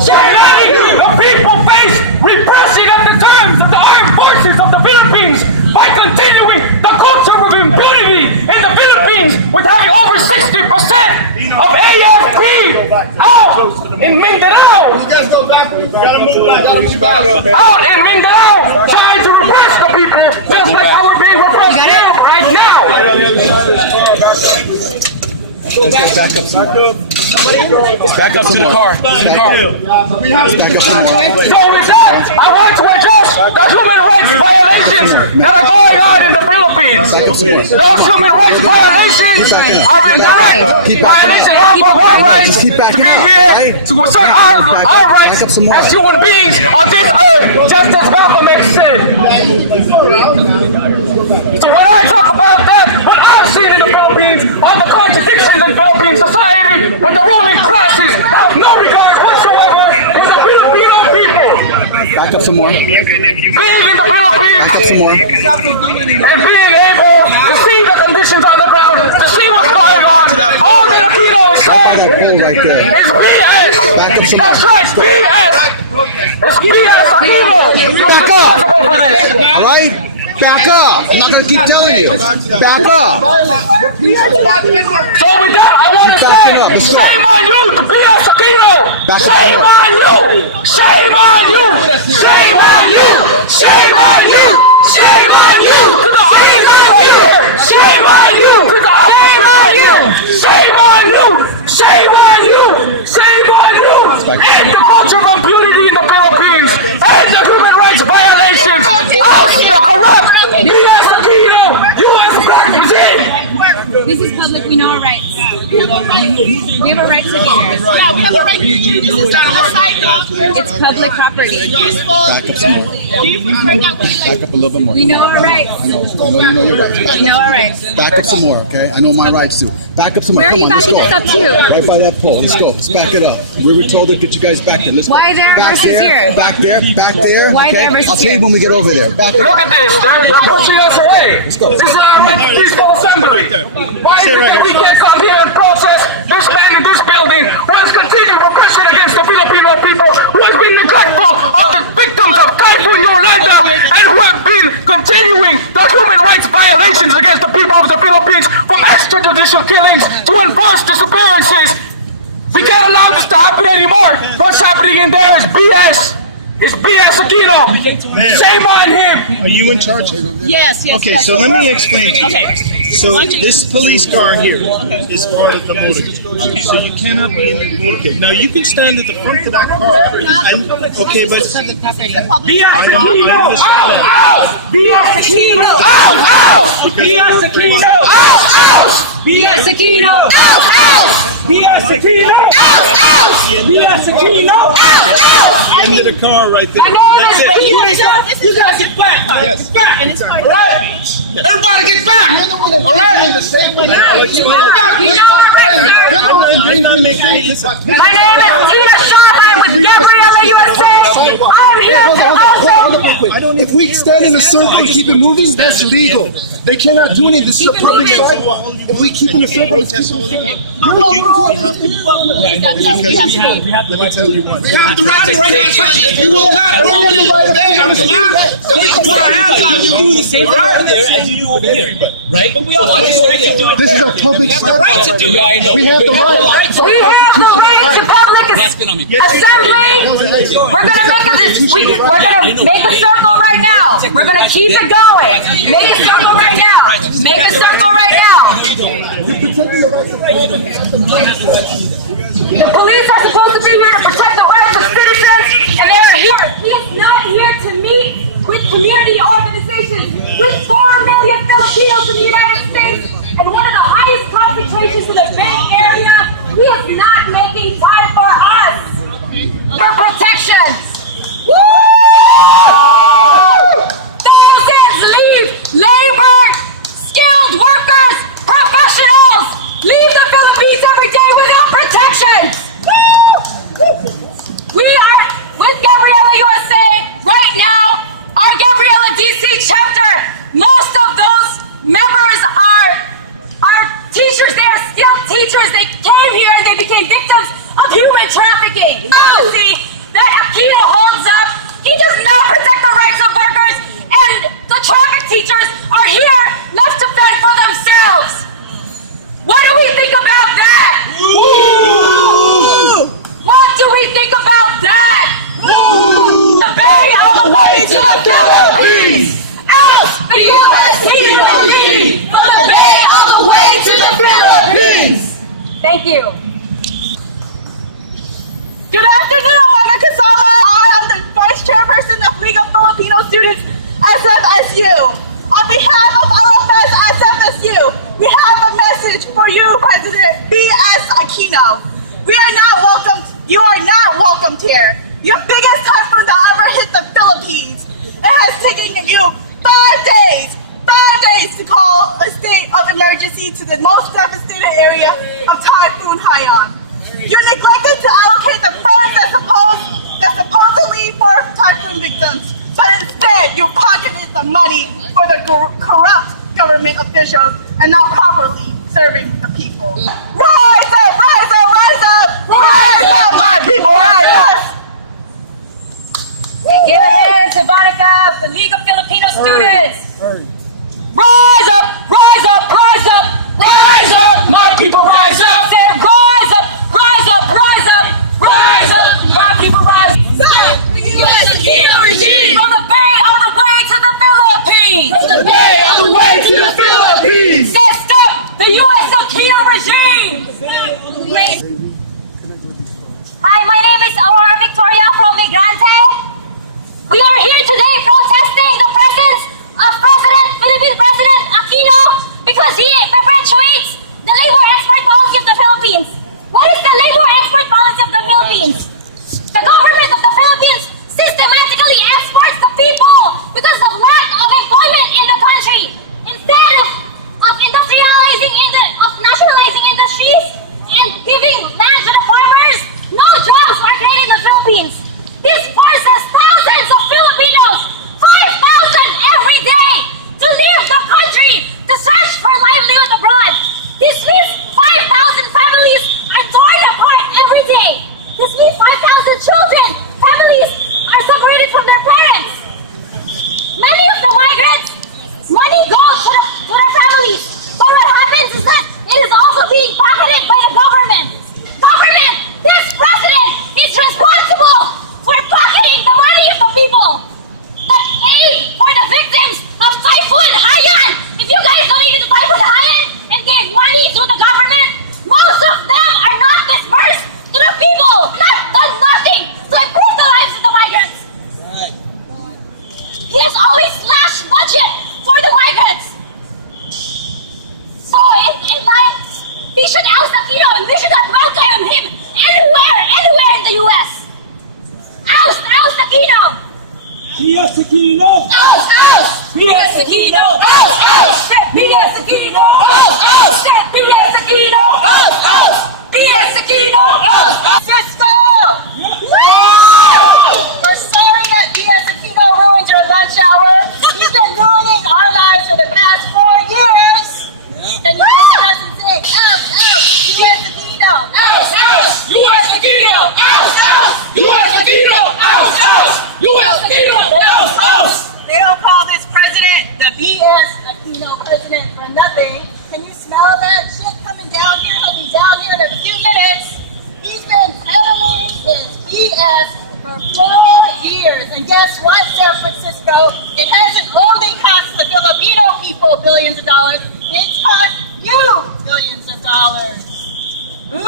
Shame! The people face repression at the terms of the armed forces of the Philippines by continuing the culture of impunity in the Philippines with having over 60% of AFP out in Mindanao. You guys go backwards. Gotta move back. Out in Mindanao trying to repress the people just like how we're being repressed here right now. Back up to the car. Back up some more. So with that, I want to address the human rights violations that are going on in the Philippines. Back up some more. Those human rights violations Keep backing up. are indirect Keep backing violations up. of our rights. Just keep backing up, right? To assert our rights Back up some more. as human beings on this earth, just as Malcolm X said. So when I talk about that, what I've seen in the Philippines are the contradictions in Philippine society, and the ruling classes have no regard whatsoever for the Filipino people. Back up some more. Being in the Philippines Back up some more. and being able to see the conditions on the ground, to see what's going on, all that Aquino is Right by that pole right there. is BS. Back up some more. That's right, BS. It's BS, Aquino. Back up. All right? Back up. I'm not going to keep telling you. Back up. So with that, I want to Keep say, backing up. Let's go. shame on you, BS, Aquino. Back up. Shame on you. Shame on you. Shame on you. Shame on you. Shame on you. Shame on you. Shame on you. Shame on you. Shame on you. Shame on you. Shame on you. And the culture of impunity in the Philippines and the human rights violations. BS, Aquino. U.S. Black Museum. This is public. We know our rights. We have a right. We have a right to be here. Yeah, we have a right. This is not a site. It's public property. Back up some more. Back up a little bit more. We know our rights. I know you know your rights. We know our rights. Back up some more, okay? I know my rights too. Back up some more. Where are Come you on, let's go. backing this up to? Right by that pole. Let's go. Let's back it up. We were told to get you guys back there. Let's go. Why there back versus there, here? Back there. Back there. Why okay? there versus I'll tell you here? when we get over there. Back it Look up. at this, they're pushing us away. Let's go. This is our right to peaceful assembly. Why is it that we can't come here and protest this man in this building who has continued repression against the Filipino people, who has been neglectful of the victims of Typhoon Yolanda, and who have been continuing the human rights violations against the people of the Philippines, from extrajudicial killings to enforced disappearances. We can't allow this to happen anymore. What's happening in there is BS. It's BS, Aquino. Shame on him. Are you in charge? Yes, yes. Okay, yes. so let me explain to you. Okay. So this police car here is part of the motor. So you cannot be in the okay. Now you can stand at the front of that car. Okay, but Public property. BS, I Aquino. understand that. Out! BS, Aquino. Out! BS, Aquino. Out! BS, Aquino. Out! BS, Aquino. Out! BS, Aquino. Out! End of the car right there. I know That's that's it. You guys get back. Get back. And it's part Alright? Everybody get back. Alright? I know what's going on. You know our rights, sir. I'm not making any. My name is Tina Shaw. I'm with Gabriella USA. I am here to also. If we stand in a circle and keep it moving, that's legal. They cannot do anything. This is a public sidewalk. If we keep in a circle, let's keep in a circle. You're the ones who are putting it on the right. Let me tell you one. We have the right to take it. This is a public sidewalk. We have the right. We have the right to public assembly. We're gonna make a circle right now. We're gonna keep it going. Make a circle right now. Make a circle right now. The police are supposed to be here to protect the rights of citizens, and they are here. He's not here to meet with community organizations, with 4 million Filipinos in the United States, and one of the highest concentrations in the Bay Area. He is not making time for us, for protections. Woo! Thousands leave labor, skilled workers, professionals leave the Philippines every day without protections. Woo! We are with Gabriella USA right now. Our Gabriella DC Thank you. Good afternoon, I'm Kasama. I am the Vice Chairperson of League of Filipino Students, SFSU. On behalf of LFS SFSU, we have a message for you, President B.S. Aquino. We are not welcomed. You are not welcomed here. Your biggest typhoon that ever hit the Philippines. It has taken you 5 days to call a state of emergency to the most devastated area of Typhoon Haiyan. You neglected to allocate the funds that's supposedly for typhoon victims, but instead you pocketed the money for the corrupt government officials and not properly serving the people. Rise up, rise up, rise up! Rise up, my people, rise up! Give a hand to Monica, the League of Filipino Students. Rise up, rise up, rise up, rise up, my people, rise up. Say rise up, rise up, rise up, rise up, my people, rise up. Stop the U.S. Aquino regime! From the Bay on the way to the Philippines. From the Bay on the way to the Philippines. Say stop the U.S. Aquino regime. Hi, my name is Aurora Victoria from Migrante. We are here today protesting the presence of Philippine President Aquino because he perpetuates the labor export policy of the Philippines. What is the labor export policy of the Philippines? The government of the Philippines systematically exports the people because of lack of employment in the country. Instead of industrializing, of nationalizing industries and giving land to the farmers, no jobs are created in the Philippines. This forces thousands of Filipinos, 5,000 every day, to leave the country to search for livelihood abroad. This means 5,000 families are torn apart every day. This means 5,000 children, families are separated from their parents. Many of the migrants, money goes to their families. But what happens is that it is also being pocketed by the government. Government, this president is responsible for pocketing the money of the people that aid for the victims of Typhoon Haiyan. If you guys donated to Typhoon Haiyan and gave money to the government, most of them are not dispersed to the people. Done nothing to improve the lives of the migrants. He has always slashed budget for the migrants. So in time, we should oust Aquino and we should not welcome him anywhere in the U.S. Oust Aquino! B.S. Aquino. Oust! B.S. Aquino! Oust! B.S. Aquino! Oust! B.S. Aquino! Oust! B.S. Aquino! Cisco! We're sorry that B.S. Aquino ruined your lunch hour. He's been ruining our lives for the past 4 years. And you doesn't say, U.S. Aquino! U.S. Aquino! U.S. Aquino! U.S. Aquino! They don't call this president the B.S. Aquino president for nothing. Can you smell that shit coming down here? He'll be down here in a few minutes. He's been peddling his BS for 4 years. And guess what, San Francisco? It hasn't only cost the Filipino people billions of dollars, it's cost you billions of dollars. Ooh!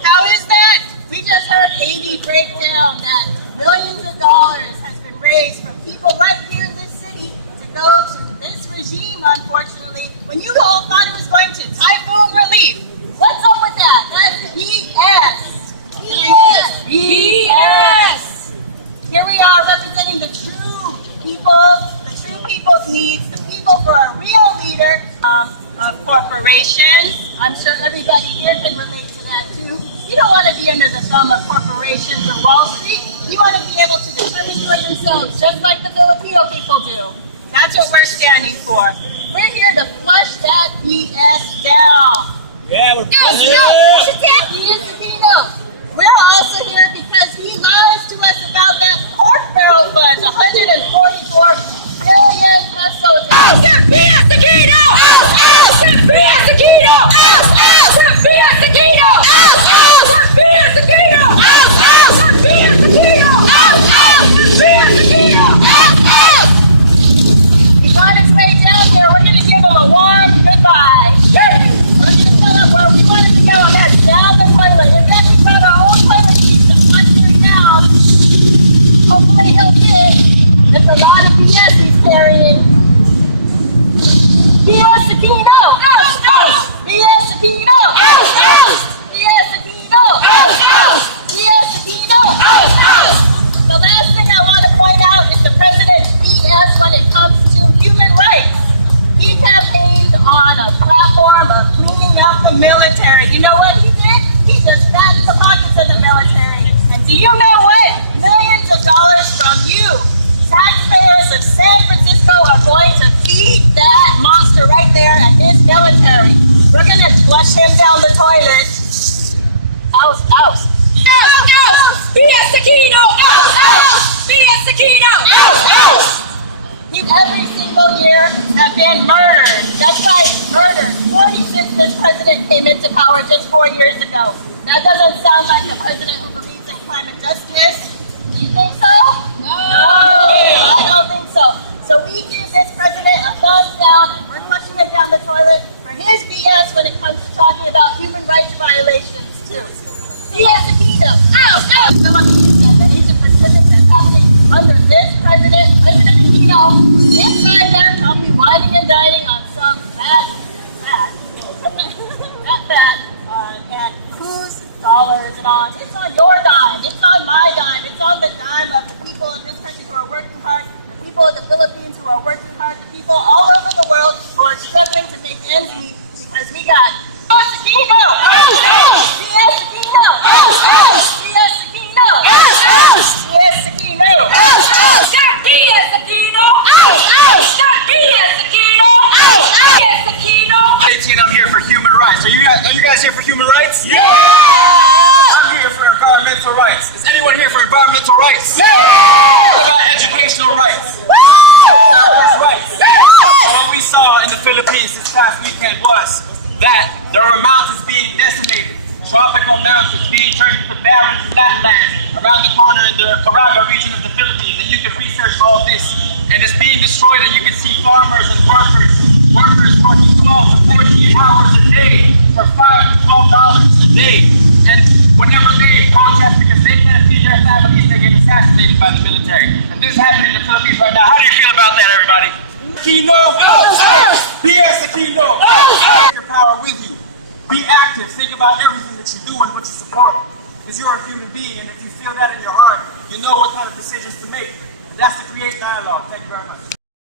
How is that? We just heard AB break down that millions of dollars has been raised from people right here in this city to go to this regime, unfortunately, when you all thought it was going to typhoon relief. What's up with that? That's BS. BS. Here we are representing the true people's needs, the people for a real leader of corporations. I'm sure everybody here can relate to that too. You don't want to be under the thumb of corporations or Wall Street. You want to be able to determine for yourselves, just like the Filipino people do. That's what we're standing for. We're here to flush that BS down. Yeah, we're We're also here because he lies to us about that pork barrel fund, 144 billion pesos. B.S. Aquino! B.S. Aquino! B.S. Aquino! B.S. Aquino! B.S. Aquino! B.S. Aquino! He's on his way down here. We're going to give him a warm goodbye. We're going to tell him Oust! Oust! Oust! B.S. Aquino! Oust! Oust! B.S. Aquino! Oust! Oust! Every single year have been murdered. That's right, murdered. 40 since this president came into power just 4 years ago. That doesn't sound like a president who believes in climate justice. Do you think so? No. I don't think so. So we give this president a thumbs down and we're flushing it down the toilet for his BS when it comes to talking about human rights violations too. B.S. Aquino! Oust! Oust! Some of you said that he's a Pacific that's happening under this president, President Aquino, inside there, probably whining and dining on some and whose dollars and on. It's on your dime. It's on my dime. It's on the dime of the people in this country who are working hard, the people in the Philippines who are working hard, the people all over the world who are struggling to make ends meet because we got B.S. Aquino! Oust! Oust! B.S. Aquino! Oust! Oust! B.S. Aquino! Oust! Oust! B.S. Aquino! Oust! Oust! Got B.S. Aquino! Oust! Oust! Got B.S. Aquino! Oust! Oust! B.S. Aquino! 18, I'm here for human rights. Are you guys here for human rights? Yeah! I'm here for environmental rights. Is anyone here for environmental rights? Yeah! What about educational rights? Workers' rights. What we saw in the Philippines this past weekend was that there are mountains being decimated, tropical mountains being turned into barren flatlands around the corner in the Caraga region of the Philippines, and you can research all this, and it's being destroyed, and you can see farmers and workers working 12 to 14 hours a day for $5 to $12 a day, and whenever they protest because they can't feed their families, they get assassinated by the military, and this is happening in the Philippines right now. How do you feel about that, everybody? Aquino! B.S. Aquino! Take your power with you. Be active. Think about everything that you do and what you support. Because you're a human being, and if you feel that in your heart, you know what kind of decisions to make. And that's to create dialogue. Thank you very much.